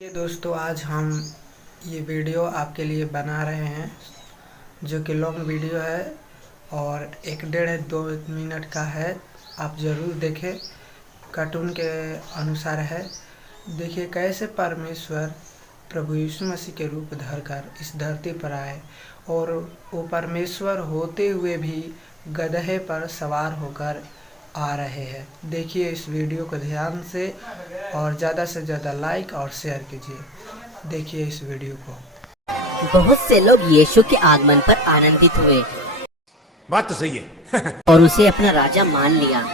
ये दोस्तों आज हम ये वीडियो आपके लिए बना रहे हैं जो कि लॉन्ग वीडियो है और 1.5-2 मिनट का है। आप ज़रूर देखें, कार्टून के अनुसार है। देखिए कैसे परमेश्वर प्रभु यीशु मसीह के रूप धरकर इस धरती पर आए और वो परमेश्वर होते हुए भी गधे पर सवार होकर आ रहे हैं। देखिए इस वीडियो को ध्यान से और ज़्यादा से ज़्यादा लाइक और शेयर कीजिए। देखिए इस वीडियो को। बहुत से लोग यीशु के आगमन पर आनंदित हुए बात तो सही है। और उसे अपना राजा मान लिया।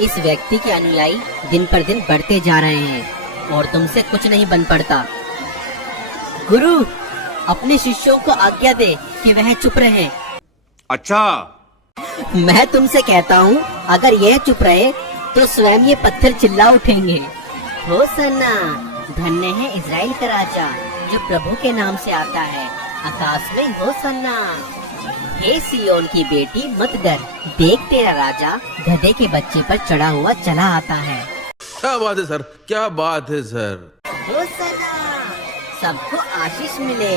इस व्यक्ति के अनुयायी दिन पर दिन बढ़ते जा रहे हैं और तुमसे कुछ नहीं बन पड़ता। गुरु, अपने शिष्यों को आज्ञा दे कि वह चुप रहें। अच्छा, मैं तुमसे कहता हूँ, अगर यह चुप रहे तो स्वयं ये पत्थर चिल्ला उठेंगे। होसन्ना, धन्य है इज़राइल का राजा जो प्रभु के नाम से आता है। आकाश में होसन्ना। हे सियोन की बेटी, मत डर, देख तेरा राजा गधे के बच्चे पर चढ़ा हुआ चला आता है। क्या बात है सर, क्या बात है सर। होसन्ना, सबको आशीष मिले।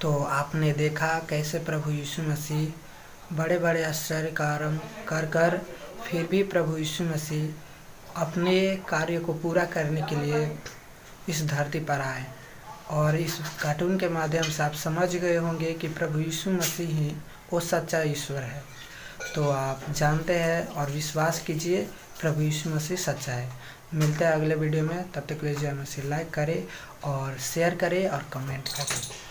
तो आपने देखा कैसे प्रभु यीशु मसीह बड़े बड़े आश्चर्य कार्य कर कर फिर भी प्रभु यीशु मसीह अपने कार्य को पूरा करने के लिए इस धरती पर आए। और इस कार्टून के माध्यम से आप समझ गए होंगे कि प्रभु यीशु मसीह ही वो सच्चा ईश्वर है। तो आप जानते हैं और विश्वास कीजिए, प्रभु यीशु मसीह सच्चा है। मिलते हैं अगले वीडियो में, तब तक के लिए जय मसीह। लाइक करें और शेयर करें और कमेंट करें।